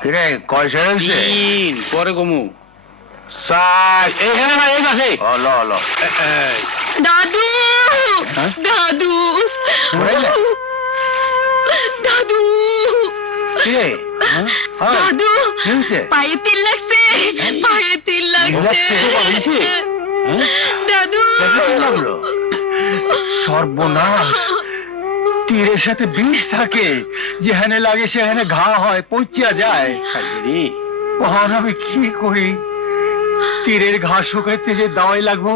কিরে কয়সা হয়েছে? পরে কমু স্যার এইখানে না এই পাশে হলো হলো দাদু দাদু ঘুরাইলে? দাদু কিরে দাদু কি হয়েছে? পায়ে তেল লাগছে পায়ে তেল লাগছে লাগছে? দাদু কি লাগলো? সর্বনাশ, তীরের সাথে বিষ থাকে, যেখানে লাগে সেখানে ঘা হয়, পচিয়া যায়। তখন আমি কি করি? তীরের ঘা শুকাইতে যে দাওয়াই লাগবো,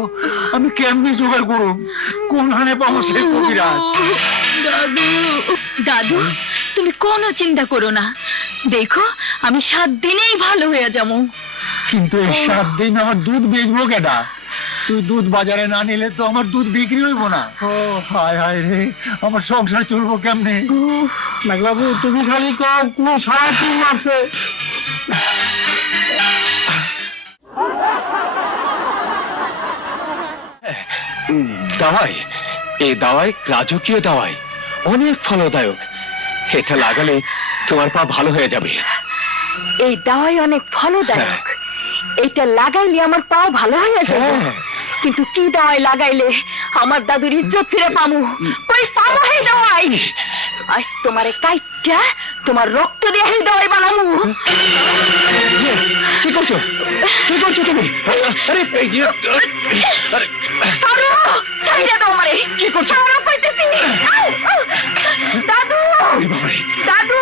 আমি কেমনি জোগাড় করুম? কোনখানে পাবো সেই কবিরাজ? দাদু দাদু তুমি কোনো চিন্তা করো না, দেখো আমি 7 দিনেই ভালো হয়ে যাবো। কিন্তু এই 7 দিন আমার দুধ বেচবো কেডা? তুই দুধ বাজারে না নিলে তো আমার দুধ বিক্রি হইব না। হায় হায় রে, আমার সংসার চলবো কেমনে? নাগবাবু তুমি খালি কম কোন সারা তিন মারছে। দাওয়াই, এই দাওয়াই রাজকীয় দাওয়াই, অনেক ফলদায়ক। এটা লাগালে তোমার পা ভালো হয়ে যাবে। এই দাওয়াই অনেক ফলদায়ক, এটা লাগাইলে আমার পাও ভালো হয়ে যাবে। কিন্তু কি দাওয়াই লাগাইলে আমার দাদুর ইজ্জত ফিরে পামু? কই পামু এই দাওয়াই? আজ তোমারে কাইটা তোমার রক্ত দিয়ে এই দাওয়াই বানামু। কি করছো? কি করছো তুমি? আরে সারু, ছাইড়া দাও আমারে। কি করছো? সারু কইতেছি। দাদু দাদু